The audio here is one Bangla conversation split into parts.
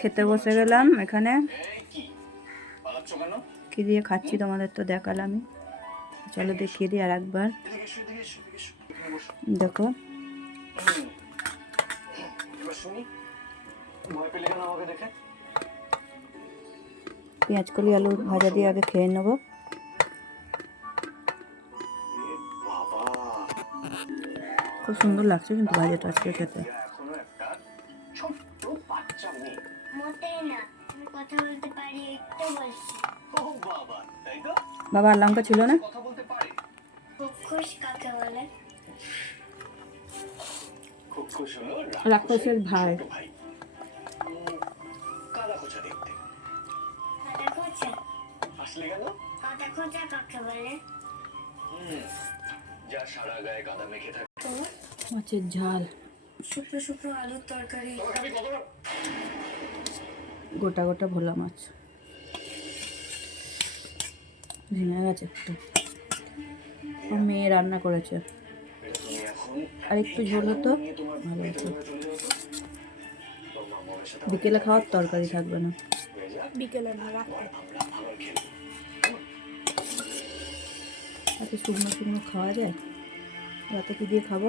খেতে বসে গেলাম। এখানে কি দিয়ে খাচ্ছি তোমাদের তো দেখালামই, চলো দেখিয়ে দিই আর একবার। দেখো পেঁয়াজ কলি আলু ভাজা দিয়ে আগে খেয়ে নেবো। খুব সুন্দর লাগছে কিন্তু ভাজাটা আজকে খেতে। বাবা আর লঙ্কা ছিল না? রাক্ষসের ভাই। মাছের ঝাল, শুকনো শুকনো আলুর তরকারি, গোটা গোটা ভোলা মাছ, ভেঙে গেছে একটু। মেয়ে রান্না করেছে, আর একটু ঝোল হতো ভালো হতো। বিকেলে খাওয়ার তরকারি থাকবে না, বিকেলে না রাখতে। এত শুকনো শুকনো খাওয়া যায়? রাতে কি দিয়ে খাবো?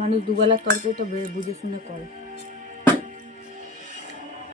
মানুষ দুবেলার তরকারিটা বুঝে শুনে করে।